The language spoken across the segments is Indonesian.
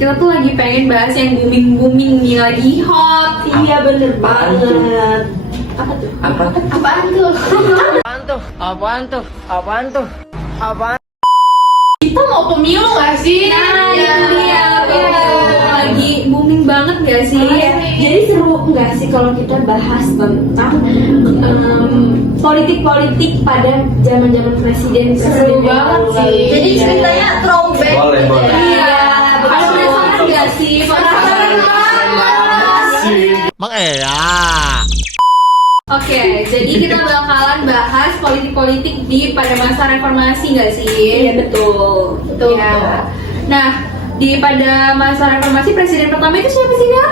kita tuh lagi pengen bahas yang booming-booming nih, lagi hot. Iya bener banget. Apa tuh? Apaan tuh? Apaan tuh? Apaan tuh? Apaan? Kita mau pemilu gak sih? Nah, Iya. itu dia. Lagi booming banget gak sih? Jadi seru nggak sih kalau kita bahas tentang politik-politik pada zaman-zaman presiden Seru banget sih. Jadi ceritanya throwback. Boleh, gitu boleh. ya. Iya, ada penasaran gak sih? Penasaran banget. Mang Ea. Oke, jadi kita bakalan bahas politik-politik di pada masa reformasi nggak sih? Iya betul. Betul. Ya. Nah, di pada masa reformasi presiden pertama itu siapa sih, Kak?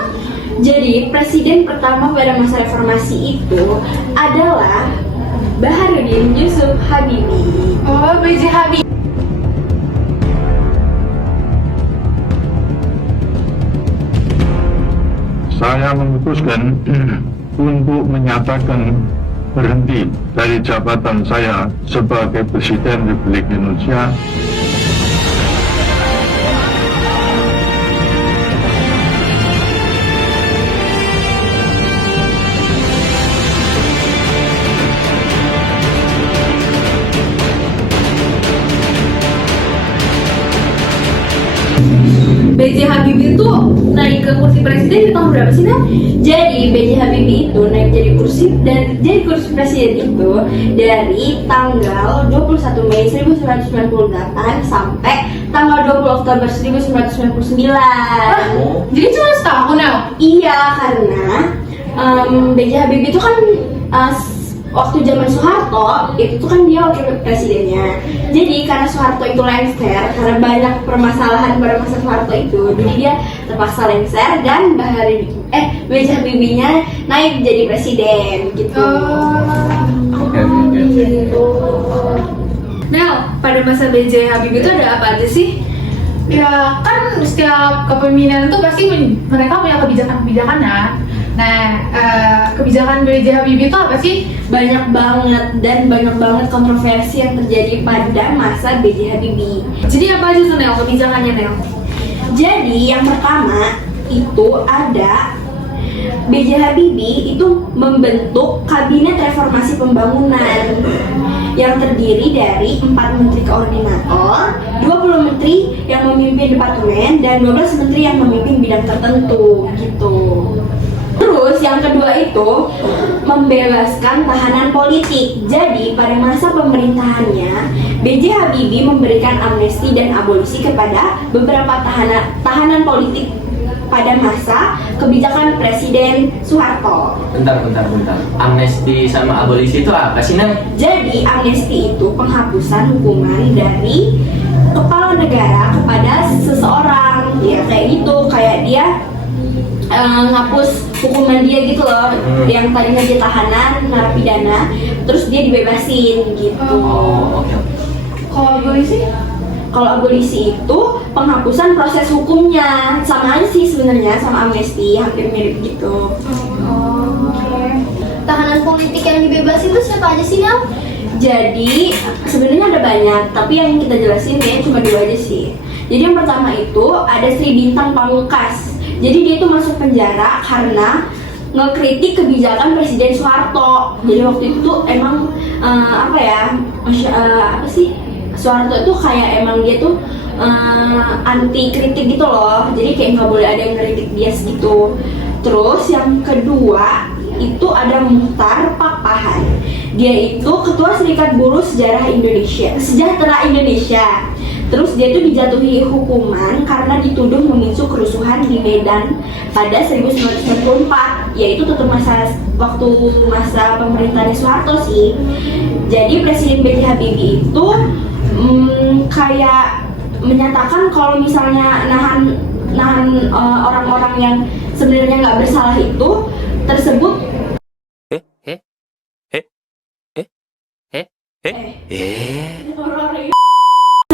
Jadi presiden pertama pada masa reformasi itu adalah Baharudin Yusuf Habibie. Oh, B.J. Habibie. Saya memutuskan untuk menyatakan berhenti dari jabatan saya sebagai Presiden Republik Indonesia. B.J. Habibie itu naik ke kursi presiden di tahun berapa sih, Nak? Jadi B.J. Habibie itu naik jadi kursi presiden itu dari tanggal 21 Mei 1998 sampai tanggal 20 Oktober 1999. Jadi cuma setahun ya? Iya, karena B.J. Habibie itu kan waktu zaman Soeharto itu tuh kan dia wakil presidennya. Jadi karena Soeharto itu lengser, karena banyak permasalahan pada masa Soeharto itu, jadi dia terpaksa lengser dan B.J. Habibie-nya naik jadi presiden gitu. Oke. Gitu. Nah, pada masa B.J. Habibie itu ada apa aja sih? Ya kan setiap kepemimpinan itu pasti mereka punya kebijakan-kebijakan ya. Nah, kebijakan B.J. Habibie itu apa sih? Banyak banget dan banyak banget kontroversi yang terjadi pada masa B.J. Habibie. Jadi apa aja tuh, Nel, kebijakannya, Nel? Jadi yang pertama itu ada B.J. Habibie itu membentuk Kabinet Reformasi Pembangunan yang terdiri dari 4 menteri koordinator, 20 menteri yang memimpin departemen, dan 12 menteri yang memimpin bidang tertentu gitu. Terus yang kedua itu membebaskan tahanan politik. Jadi pada masa pemerintahannya B.J. Habibie memberikan amnesti dan abolisi kepada beberapa tahanan politik pada masa kebijakan Presiden Soeharto. Bentar. Amnesti sama abolisi itu apa sih, Neng? Jadi amnesti itu penghapusan hukuman dari kepala negara kepada seseorang. Ya kayak gitu, kayak dia ngapus hukuman dia gitu loh, yang tadinya dia tahanan, narapidana, terus dia dibebasin gitu. Oh, oke. Kalau abolisi? Kalau abolisi itu penghapusan proses hukumnya, sama aja sih sebenarnya sama amnesti, hampir mirip gitu. Tahanan politik yang dibebas itu siapa aja sih, Nel? Jadi sebenarnya ada banyak, tapi yang kita jelasin ya cuma 2 aja sih. Jadi yang pertama itu ada Sri Bintang Pamungkas. Jadi dia itu masuk penjara karena ngekritik kebijakan Presiden Soeharto. Jadi waktu itu tuh emang Soeharto itu kayak emang dia tuh anti kritik gitu loh. Jadi kayak nggak boleh ada yang ngeritik dia gitu. Terus yang kedua itu ada Muchtar Pakpahan. Dia itu Ketua Serikat Buruh Sejahtera Indonesia. Terus dia itu dijatuhi hukuman karena dituduh memicu kerusuhan di Medan pada 1994, yaitu tutup waktu masa pemerintahan Soeharto sih. Jadi Presiden B.J. Habibie itu kayak menyatakan kalau misalnya nahan orang-orang yang sebenarnya nggak bersalah itu tersebut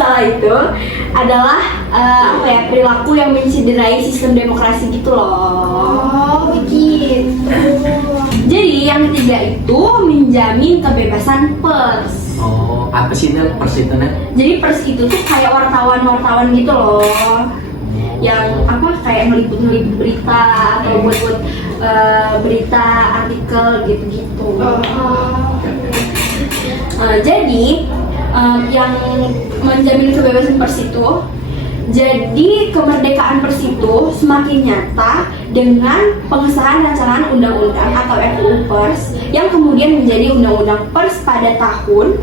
salah itu adalah perilaku yang mencederai sistem demokrasi gitu loh. Oh, begitu. Jadi yang ketiga itu menjamin kebebasan pers. Oh, apa sih, Nel? Pers itu, Nel? Jadi pers itu tuh kayak wartawan gitu loh. yang apa kayak meliput berita atau buat berita artikel gitu-gitu. Jadi yang menjamin kebebasan pers itu, jadi kemerdekaan pers itu semakin nyata dengan pengesahan rancangan undang-undang atau RUU Pers yang kemudian menjadi Undang-Undang Pers pada tahun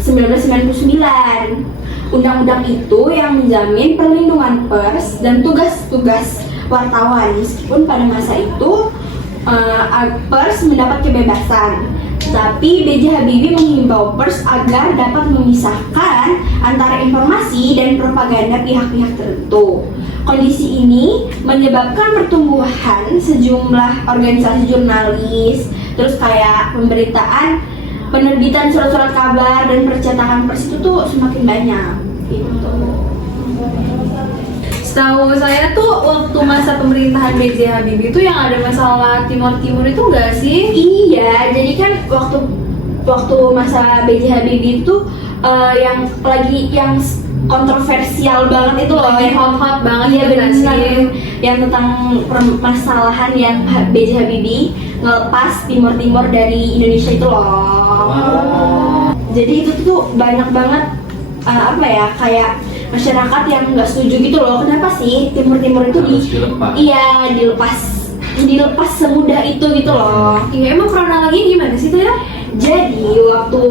1999. Undang-undang itu yang menjamin perlindungan pers dan tugas-tugas wartawan, meskipun pada masa itu pers mendapat kebebasan. Tapi B.J. Habibie menghimbau pers agar dapat memisahkan antara informasi dan propaganda pihak-pihak tertentu. Kondisi ini menyebabkan pertumbuhan sejumlah organisasi jurnalis, terus kayak pemberitaan, penerbitan surat-surat kabar dan percetakan pers itu tuh semakin banyak gitu. Setahu saya tuh waktu masa pemerintahan B.J. Habibie itu yang ada masalah Timur Timur itu enggak sih? Iya, jadi kan waktu masa B.J. Habibie itu yang lagi yang kontroversial banget itu loh, Lagi hot-hot banget iya ya, benar benar sih. yang tentang permasalahan yang B.J. Habibie ngelepas Timur Timur dari Indonesia itu loh. Jadi itu tuh banyak banget apa ya, kayak masyarakat yang nggak setuju gitu loh. Kenapa sih Timur Timur itu dilepas semudah itu gitu loh. Iya, emang kronologinya gimana sih tuh ya? Jadi waktu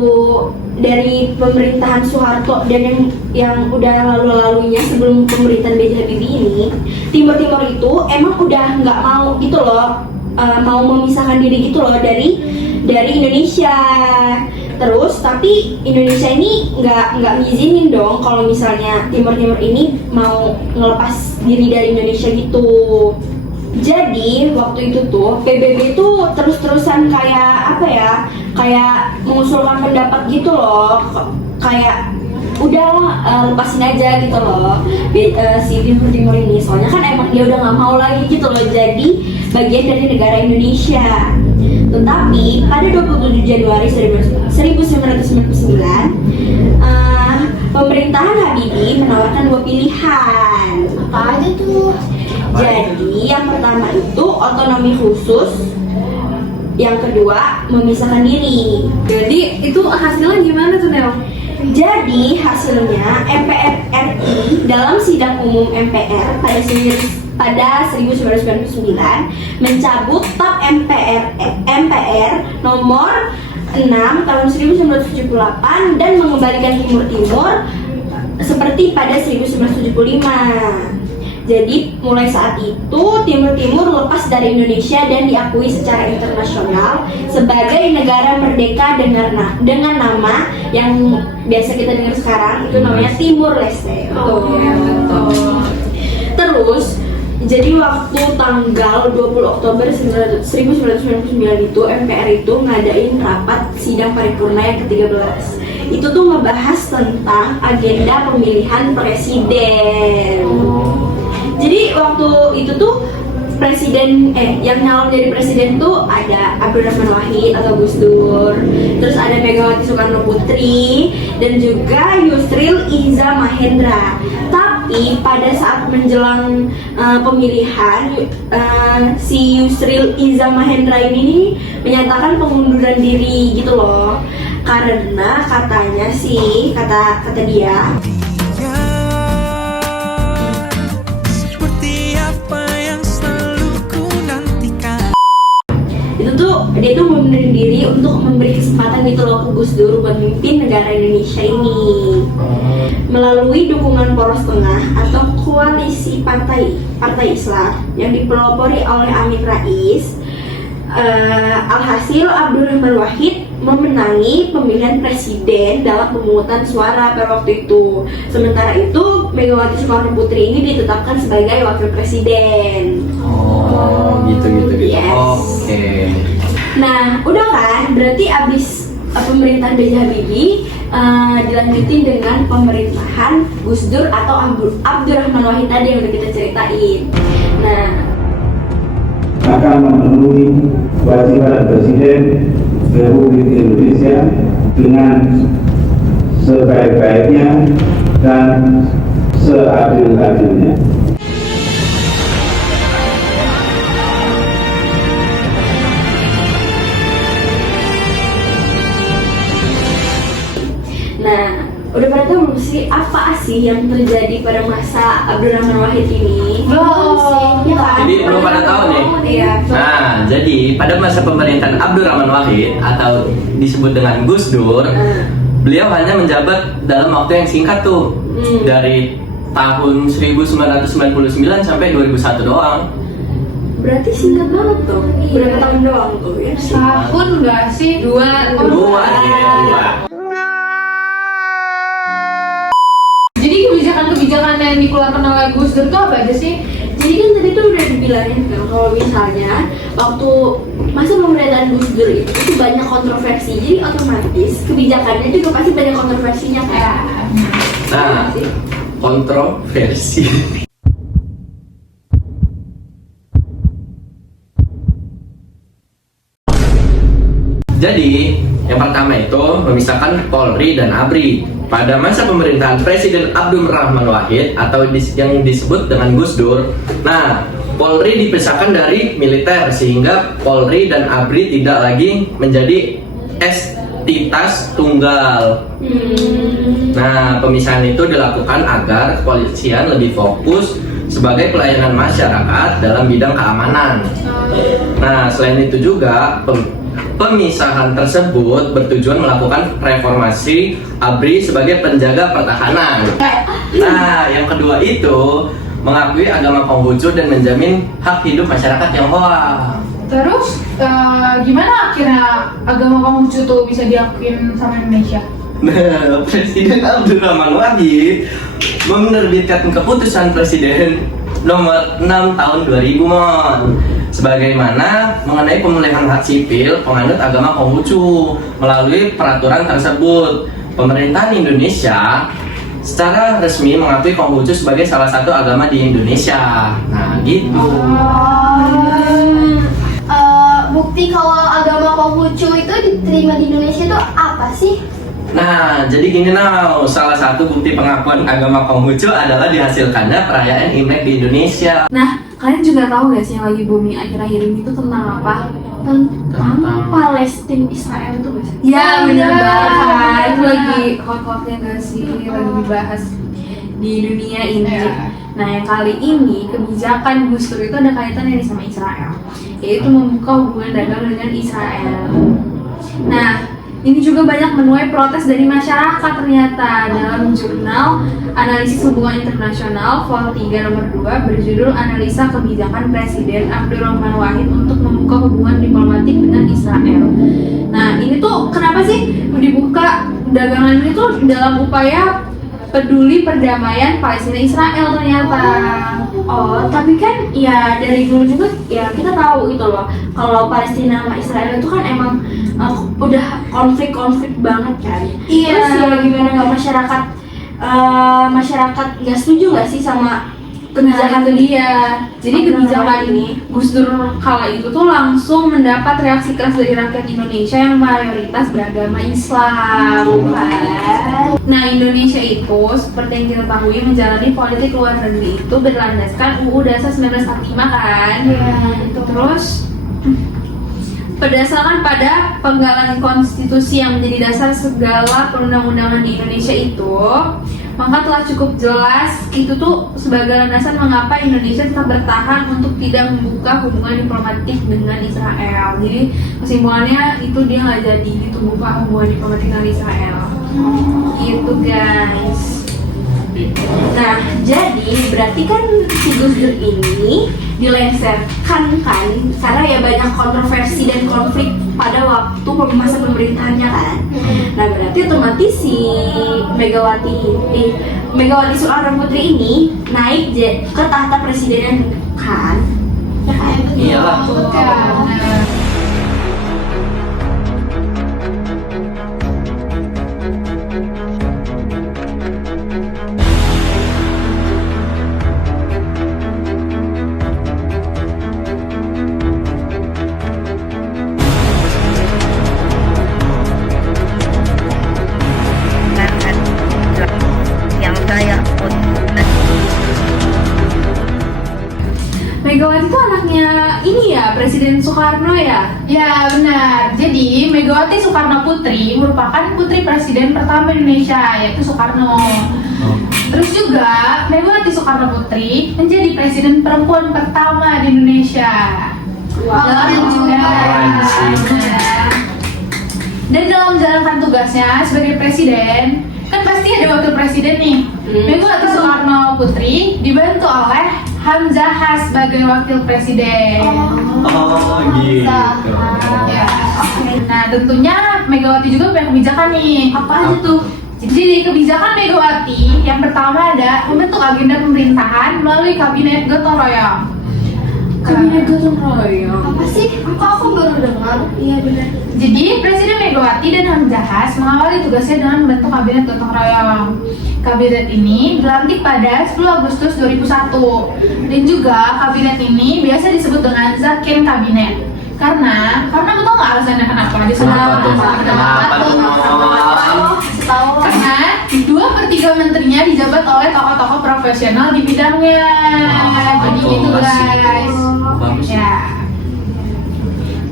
dari pemerintahan Soeharto dan yang udah lalu-lalunya sebelum pemerintahan B.J. Habibie ini, Timur Timur itu emang udah nggak mau gitu loh, mau memisahkan diri gitu loh dari Indonesia. Terus tapi Indonesia ini nggak ngizinin dong kalau misalnya Timur Timur ini mau ngelepas diri dari Indonesia gitu. Jadi waktu itu tuh PBB tuh terus-terusan kayak apa ya, kayak mengusulkan pendapat gitu loh, kayak udahlah lepasin aja gitu loh si Timur Timur ini, soalnya kan emang dia udah nggak mau lagi gitu loh jadi bagian dari negara Indonesia. Tetapi pada 27 Januari 1999 pemerintahan Habibie menawarkan dua pilihan. Apa aja tuh? Jadi yang pertama itu otonomi khusus, yang kedua memisahkan diri. Jadi itu hasilnya gimana tuh, Nel? Jadi hasilnya MPR RI dalam sidang umum MPR pada 1999 mencabut TAP MPR nomor 6 tahun 1978 dan mengembalikan Timur Timur seperti pada 1975. Jadi mulai saat itu Timur Timur lepas dari Indonesia dan diakui secara internasional sebagai negara merdeka dengan nama yang biasa kita dengar sekarang, itu namanya Timur Leste. Betul. Terus jadi waktu tanggal 20 Oktober 1999 itu MPR itu ngadain rapat sidang paripurna yang ke-13. Itu tuh ngebahas tentang agenda pemilihan presiden. Jadi waktu itu tuh presiden yang nyalon jadi presiden tuh ada Abdurrahman Wahid atau Gus Dur, terus ada Megawati Soekarno Putri dan juga Yusril Iza Mahendra. Tapi pada saat menjelang pemilihan si Yusril Iza Mahendra ini menyatakan pengunduran diri gitu loh, karena katanya sih kata dia dia itu mengundurin diri untuk memberi kesempatan gitu loh ke Gus Dur buat memimpin negara Indonesia ini melalui dukungan poros tengah atau koalisi partai Islam yang dipelopori oleh Amin Rais. Alhasil Abdurrahman Wahid memenangi pemilihan presiden dalam pemungutan suara pada waktu itu. Sementara itu Megawati Soekarno Putri ini ditetapkan sebagai wakil presiden. Gitu. Yes. Oke. Nah, udah kan? Berarti abis pemerintahan B.J. Habibie dilanjutin dengan pemerintahan Gus Dur atau Abdurrahman Wahid tadi yang udah kita ceritain. Nah, akan memenuhi kewajiban Presiden Republik Indonesia dengan sebaik-baiknya dan seadil-adilnya. tahu sih apa sih yang terjadi pada masa Abdurrahman Wahid ini. Belum. Ya kan? Jadi belum pada tahu nih. Iya. Nah, jadi pada masa pemerintahan Abdurrahman Wahid atau disebut dengan Gus Dur, beliau hanya menjabat dalam waktu yang singkat tuh, dari tahun 1999 sampai 2001 doang. Berarti singkat banget tuh. Berapa tahun doang tuh ya? Tahun nggak sih? Dua. Dua. Jadi kebijakan-kebijakan yang dikeluarkan oleh Gus Dur itu apa aja sih? Jadi kan tadi tuh udah dibilangin kan kalau misalnya waktu masa pemerintahan Gus Dur itu banyak kontroversi, jadi otomatis kebijakannya juga pasti banyak kontroversinya kan. Nah, kontroversi. Jadi, yang pertama itu memisahkan Polri dan ABRI. Pada masa pemerintahan Presiden Abdurrahman Wahid atau yang disebut dengan Gus Dur, nah, Polri dipisahkan dari militer sehingga Polri dan ABRI tidak lagi menjadi entitas tunggal. Nah, pemisahan itu dilakukan agar kepolisian lebih fokus sebagai pelayanan masyarakat dalam bidang keamanan. Nah, selain itu juga pemisahan tersebut bertujuan melakukan reformasi ABRI sebagai penjaga pertahanan. Nah, yang kedua itu mengakui agama Konghucu dan menjamin hak hidup masyarakat Tionghoa. Terus gimana akhirnya agama Konghucu tuh bisa diakuin sama Indonesia? Nah, Presiden Abdurrahman Wahid menerbitkan keputusan Presiden nomor 6 tahun 2000 sebagaimana mengenai pemulihan hak sipil penganut agama Konghucu. Melalui peraturan tersebut, pemerintahan Indonesia secara resmi mengakui Konghucu sebagai salah satu agama di Indonesia. Nah, gitu. Bukti kalau agama Konghucu itu diterima di Indonesia itu apa sih? Nah, jadi gini salah satu bukti pengakuan agama Konghucu adalah dihasilkannya perayaan Imlek di Indonesia. Nah, kalian juga tahu gak sih yang lagi booming akhir-akhir ini tuh tentang apa? Tentang Palestina Israel itu gak sih? Ya bener banget. Itu lagi hot-hotnya gak sih? Lagi dibahas di dunia ini. Nah, yang kali ini kebijakan Gus Dur itu ada kaitannya nih sama Israel, yaitu membuka hubungan dagang dengan Israel. Nah, ini juga banyak menuai protes dari masyarakat ternyata. Dalam jurnal Analisis Hubungan Internasional Vol 3 nomor 2 berjudul Analisa Kebijakan Presiden Abdurrahman Wahid untuk membuka hubungan diplomatik dengan Israel. Nah, ini tuh kenapa sih dibuka dagangan ini tuh dalam upaya peduli perdamaian Palestina Israel ternyata. Oh, tapi kan ya dari dulu juga ya kita tahu gitu loh, kalau Palestina sama Israel itu kan emang udah konflik banget kan. Iya. Terus ya gimana nggak masyarakat nggak setuju nggak sih sama kebijakan itu dia. Jadi kebijakan ini Gus Dur kala itu tuh langsung mendapat reaksi keras dari rakyat Indonesia yang mayoritas beragama Islam. Nah, Indonesia itu seperti yang kita ketahui menjalani politik luar negeri itu berlandaskan UU Dasar 1945 kan. Terus berdasarkan pada penggalan konstitusi yang menjadi dasar segala perundang-undangan di Indonesia itu, maka telah cukup jelas itu tuh sebagai landasan mengapa Indonesia tetap bertahan untuk tidak membuka hubungan diplomatik dengan Israel. Jadi kesimpulannya itu dia nggak jadi gitu buka hubungan diplomatik dengan Israel. Gitu guys. Nah, jadi berarti kan si Gus Dur ini dilengsarkan kan karena ya banyak kontroversi dan konflik pada waktu masa pemerintahannya kan. Nah, berarti otomatis si Megawati Soekarno Putri ini naik ke tahta presiden kan? Ya kan? Iyalah. Megawati itu anaknya ini ya, Soekarno ya? Ya benar. Jadi Megawati Soekarno Putri merupakan putri presiden pertama Indonesia, yaitu Soekarno. Terus juga Megawati Soekarno Putri menjadi presiden perempuan pertama di Indonesia. Dalam dan dalam menjalankan tugasnya sebagai presiden, kan pasti ada wakil presiden nih. Megawati Soekarno Putri dibantu oleh Hamzahas sebagai wakil presiden. Oh gitu. Ya. Nah, tentunya Megawati juga punya kebijakan nih. Apa aja tuh? Jadi kebijakan Megawati yang pertama ada membentuk agenda pemerintahan melalui kabinet gotong royong. Kabinet gotong royong. Apa sih? Aku baru dengar. Iya benar. Jadi Presiden Megawati dan Hamzahas mengawali tugasnya dengan membentuk kabinet gotong royong. Kabinet ini dilantik pada 10 Agustus 2001 dan juga kabinet ini biasa disebut dengan Zakin Kabinet. Karena betul nggak alasannya kenapa disebut Kenapa tuh? Karena 2/3 menterinya dijabat oleh tokoh-tokoh profesional di bidangnya. Jadi itu guys. Bagus. Ya.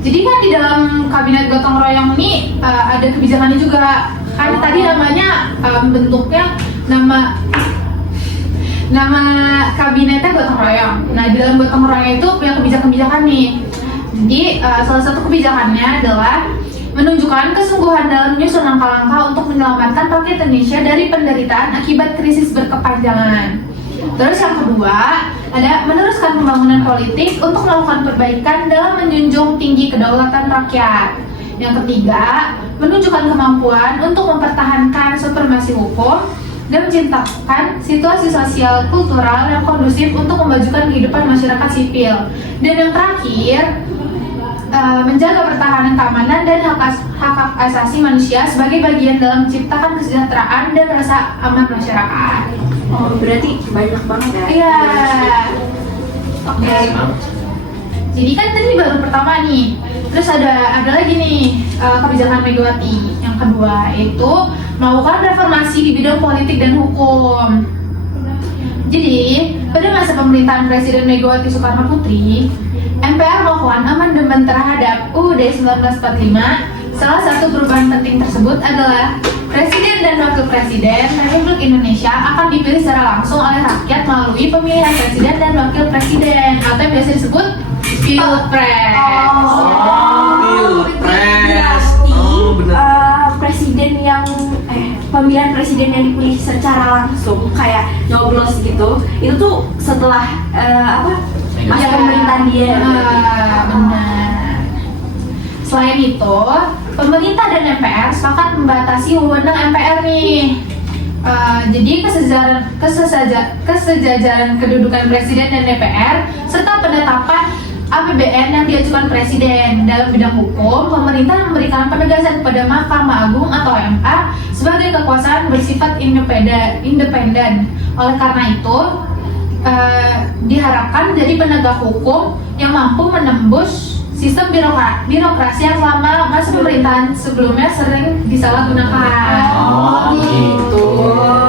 Jadi kan di dalam kabinet gotong royong ini ada kebijakannya juga. Kan tadi namanya bentuknya nama kabinetnya gotong royong. Nah di dalam gotong royong itu punya kebijakan-kebijakan nih. Jadi salah satu kebijakannya adalah menunjukkan kesungguhan dalam menyusun langkah-langkah untuk menyelamatkan rakyat Indonesia dari penderitaan akibat krisis berkepanjangan. Terus yang kedua, ada meneruskan pembangunan politik untuk melakukan perbaikan dalam menjunjung tinggi kedaulatan rakyat. Yang ketiga, menunjukkan kemampuan untuk mempertahankan supremasi hukum dan menciptakan situasi sosial kultural yang kondusif untuk memajukan kehidupan masyarakat sipil. Dan yang terakhir, menjaga pertahanan keamanan dan hak asasi manusia sebagai bagian dalam menciptakan kesejahteraan dan rasa aman masyarakat. Oh, berarti banyak banget ya. Iya. Oke. Jadi kan tadi baru pertama nih. Terus ada lagi nih kebijakan Megawati. Yang kedua itu melakukan reformasi di bidang politik dan hukum. Jadi pada masa pemerintahan Presiden Megawati Soekarno Putri, MPR melakukan amandemen terhadap UUD 1945. Salah satu perubahan penting tersebut adalah Presiden dan Wakil Presiden Republik Indonesia akan dipilih secara langsung oleh rakyat melalui pemilihan Presiden dan Wakil Presiden atau yang biasa disebut Pilpres. Pilpres. Presiden yang pemilihan presiden yang dipilih secara langsung kayak nyoblos gitu, itu tuh setelah masa pemerintahan dia. Benar. Selain itu, pemerintah dan MPR sepakat membatasi wewenang MPR nih. Jadi kesejajaran kedudukan presiden dan DPR serta penetapan APBN yang diajukan presiden. Dalam bidang hukum, pemerintah memberikan penegasan kepada Mahkamah Agung atau MA sebagai kekuasaan bersifat independen. Oleh karena itu, diharapkan jadi penegak hukum yang mampu menembus sistem birokrasi yang selama masa pemerintahan sebelumnya sering disalahgunakan. Oh, gitu.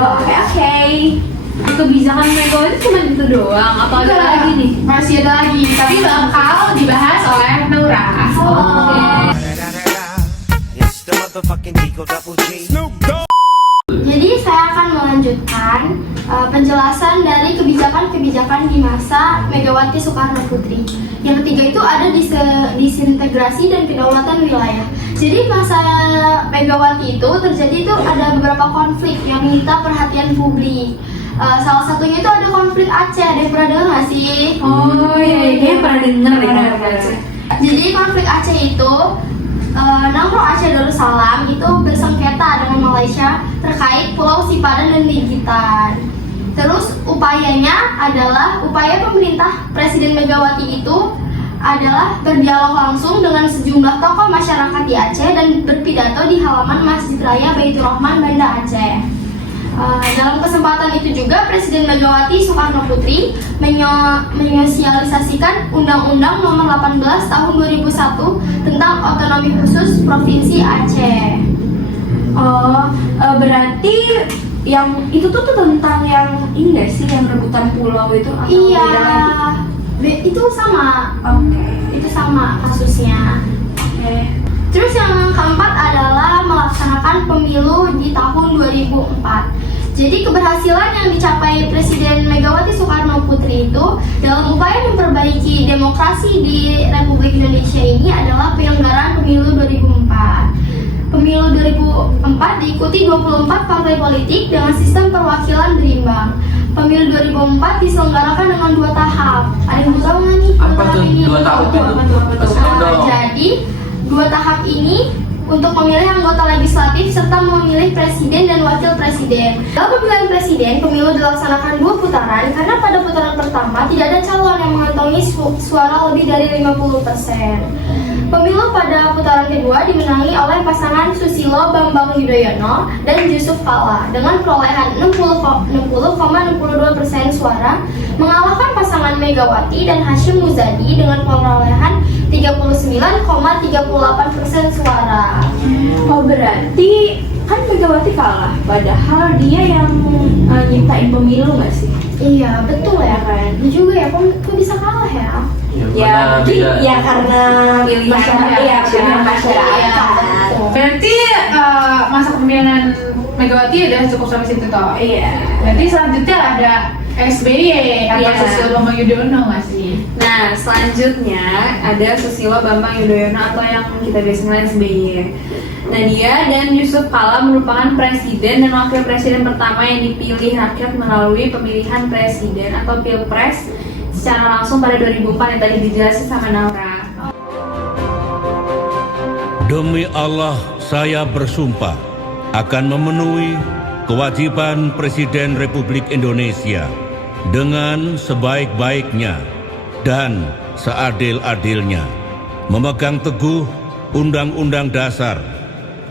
Oke. Kebijakan Megawati cuma itu doang atau ada Enggak, lagi nih? masih ada lagi, tapi bakal dibahas oleh Nura. Jadi saya akan melanjutkan penjelasan dari kebijakan-kebijakan di masa Megawati Soekarno Putri. Yang ketiga itu ada disintegrasi dan kedaulatan wilayah. Jadi masa Megawati itu terjadi itu ada beberapa konflik yang menyita perhatian publik. Salah satunya itu ada konflik Aceh. Ada yang pernah dengar nggak sih? Oh iya, kayaknya pernah denger deh. Jadi konflik Aceh itu Nangro Aceh Darussalam itu bersengketa dengan Malaysia terkait Pulau Sipadan dan Ligitan. Terus upaya pemerintah Presiden Megawati itu adalah berdialog langsung dengan sejumlah tokoh masyarakat di Aceh dan berpidato di halaman Masjid Raya Baitur Rahman Banda Aceh. Dalam kesempatan itu juga Presiden Megawati Soekarno Putri menyosialisasikan Undang-Undang Nomor 18 Tahun 2001 tentang Otonomi Khusus Provinsi Aceh. Berarti yang itu tuh tentang yang ini nggak sih, yang rebutan pulau itu? Atau Iya, beda lagi? itu sama. Oke. itu sama kasusnya. Terus yang keempat adalah melaksanakan pemilu di tahun 2004. Jadi keberhasilan yang dicapai Presiden Megawati Soekarno Putri itu dalam upaya memperbaiki demokrasi di Republik Indonesia ini adalah penyelenggaraan pemilu 2004. Pemilu 2004 diikuti 24 partai politik dengan sistem perwakilan berimbang. Pemilu 2004 diselenggarakan dengan 2 tahap. Ada yang tahu nggak nih? Apa tuh 2 tahap itu? Pastikan dong. Jadi 2 tahap ini untuk memilih anggota legislatif serta memilih presiden dan wakil presiden. Dalam pemilihan presiden, pemilu dilaksanakan 2 putaran karena pada putaran pertama tidak ada calon yang mengantongi suara lebih dari 50%. Pemilu pada putaran kedua dimenangi oleh pasangan Susilo Bambang Yudhoyono dan Yusuf Kala dengan perolehan 60,62% suara, mengalahkan pasangan Megawati dan Hashim Muzadi dengan perolehan 39,38% suara. Oh, berarti kan Megawati kalah, padahal dia yang nyiptain pemilu nggak sih? Iya, betul ya kan? Dia juga ya, kok bisa kalah ya? Ya, mungkin ya karena Pilihan masyarakat, ya, pilihan masyarakat. Berarti masa kepemimpinan Megawati udah cukup sampai situ toh. Iya. Berarti selanjutnya ada SBY atau Iya. Susilo Bambang Yudhoyono nggak sih? Nah, selanjutnya ada Susilo Bambang Yudhoyono atau yang kita biasa kenal SBY. Nah, dia dan Yusuf Kala merupakan presiden dan wakil presiden pertama yang dipilih rakyat melalui pemilihan presiden atau pilpres secara langsung pada 2004 yang tadi dijelasin sama Naura. Demi Allah, saya bersumpah akan memenuhi kewajiban Presiden Republik Indonesia dengan sebaik-baiknya dan seadil-adilnya, memegang teguh Undang-Undang Dasar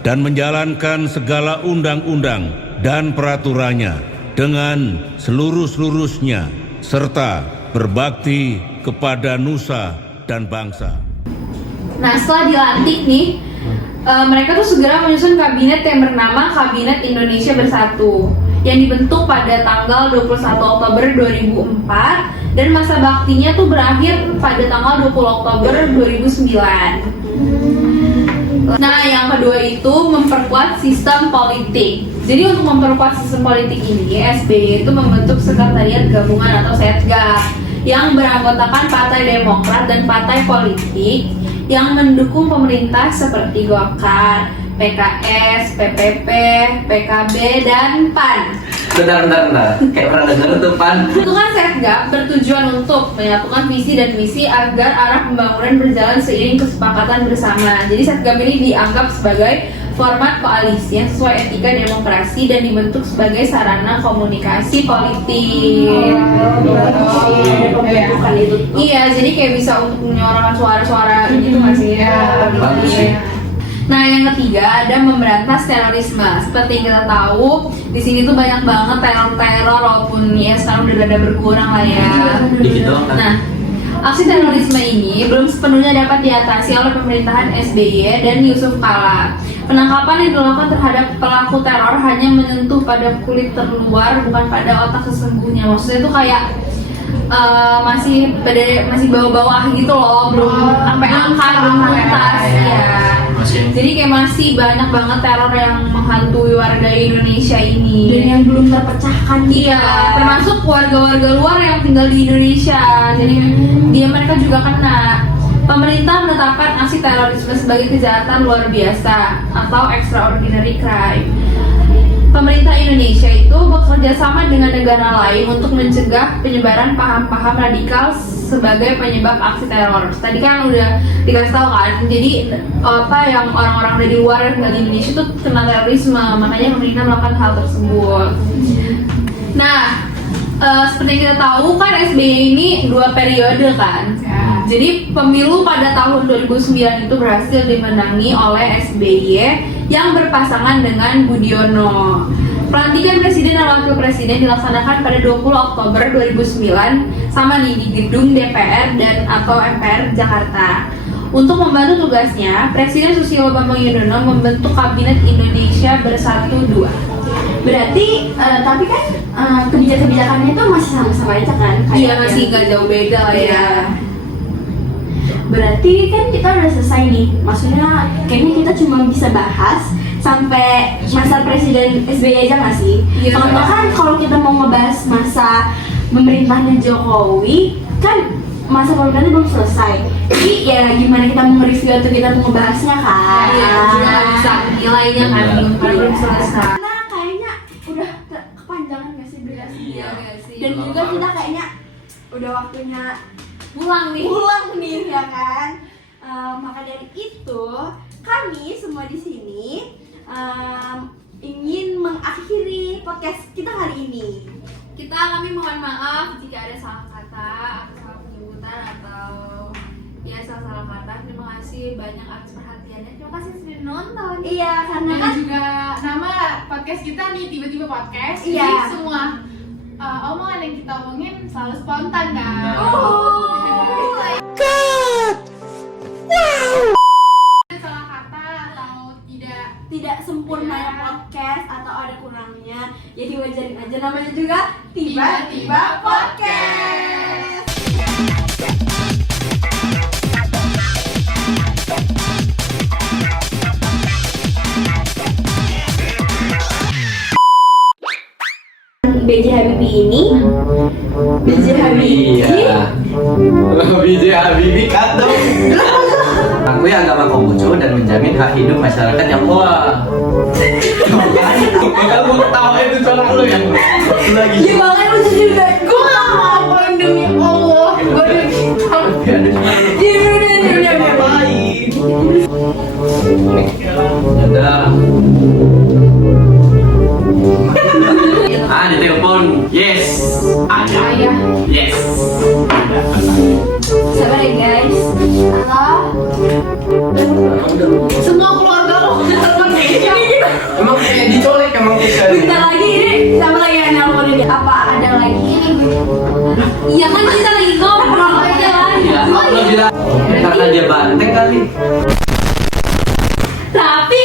dan menjalankan segala undang-undang dan peraturannya dengan seluruh-seluruhnya serta berbakti kepada nusa dan bangsa. Nah, setelah dilantik nih, mereka tuh segera menyusun kabinet yang bernama Kabinet Indonesia Bersatu yang dibentuk pada tanggal 21 Oktober 2004 dan masa baktinya tuh berakhir pada tanggal 20 Oktober 2009. Nah, yang kedua itu memperkuat sistem politik. Jadi untuk memperkuat sistem politik ini, SBY itu membentuk Sekretariat Gabungan atau Setgab yang beranggotakan Partai Demokrat dan partai politik yang mendukung pemerintah seperti Golkar, PKS, PPP, PKB, dan PAN. Bentar. Kayak pernah dengar tuh, Pan. Itu kan Setgab bertujuan untuk menyatukan visi dan misi agar arah pembangunan berjalan seiring kesepakatan bersama. Jadi Setgab ini dianggap sebagai format koalisi yang sesuai etika demokrasi dan dibentuk sebagai sarana komunikasi politik. Iya, jadi kayak bisa untuk menyuarakan suara-suara gitu nggak sih? Bagus sih. Nah, yang ketiga ada memberantas terorisme. Seperti yang kita tahu, di sini tuh banyak banget teror-teror walaupun ya sekarang udah rada berkurang lah ya. Dikit doang kan? Nah, aksi terorisme ini belum sepenuhnya dapat diatasi oleh pemerintahan SBY dan Yusuf Kala. Penangkapan yang dilakukan terhadap pelaku teror hanya menyentuh pada kulit terluar, bukan pada otak sesungguhnya. Maksudnya itu kayak masih bawah-bawah gitu loh, belum sampai akar, belum tuntas ya. Jadi kayak masih banyak banget teror yang menghantui warga Indonesia ini. Dan yang belum terpecahkan. Iya, termasuk warga-warga luar yang tinggal di Indonesia. Jadi mereka juga kena. Pemerintah menetapkan aksi terorisme sebagai kejahatan luar biasa atau extraordinary crime. Pemerintah Indonesia itu bekerja sama dengan negara lain untuk mencegah penyebaran paham-paham radikal sebagai penyebab aksi teror. Tadi kan udah dikasih tahu kan, jadi apa yang orang-orang dari luar yang tinggal di Indonesia itu kena terorisme, makanya pemerintah melakukan hal tersebut. Nah, seperti yang kita tahu kan SBY ini 2 periode kan. Jadi pemilu pada tahun 2009 itu berhasil dimenangi oleh SBY yang berpasangan dengan Budiono. Pelantikan presiden dan wakil presiden dilaksanakan pada 20 Oktober 2009 sama nih di gedung DPR dan atau MPR Jakarta. Untuk membantu tugasnya, Presiden Susilo Bambang Yudhoyono membentuk Kabinet Indonesia Bersatu 2. Berarti, tapi kan kebijakan-kebijakannya itu masih sama-sama aja kan? Iya, masih nggak jauh beda lah ya. berarti kan kita udah selesai nih. Maksudnya kayaknya kita cuma bisa bahas sampai masa Presiden SBY aja nggak sih? Iya. Soalnya kan kalau kita mau ngebahas masa pemerintahnya Jokowi, kan masa pemerintahnya belum selesai. Jadi ya gimana kita mau nge-review atau kita mau ngebahasnya kan? Iya, juga nggak bisa nilainya kan belum selesai. Karena kayaknya udah kepanjangan nggak sih durasinya? Iya nggak sih? Dan juga kita kayaknya udah waktunya Pulang nih. pulang nih ya kan. Maka dari itu kami semua di sini ingin mengakhiri podcast kita hari ini. Kami mohon maaf jika ada salah kata, atau salah penyebutan atau ya salah kata. Terima kasih banyak atas perhatiannya. Terima kasih sudah nonton. Iya, karena Dan kan juga nama podcast kita nih tiba-tiba podcast. Iya. Jadi semua omongan yang kita omongin selalu spontan kan. Salah kata atau tidak sempurna ya podcast atau ada kurangnya. Jadi wajarin aja, namanya juga tiba-tiba podcast. BJ Habibie ini BJ Habibie Iya. BJ Habibie kata. Aku ya agama Konghucu dan menjamin hak hidup masyarakat yang wah. Kamu tahu itu cara lu yang lagi. Gimana lu jadi bego? Gue gak mau demi Allah. Gue demi Udah. Di telepon. Yes. Ada. Yes. sabar ya guys. Halo. Semua keluarga lo telepon nih. Ini kita Emang kayak dicolek emang kita. bentar lagi ini sama lagi yang nelfon ini. Apa ada lagi? Iya kan kita lagi ngobrol aja lah. Ya, lo bilang karena dia banteng kali. Tapi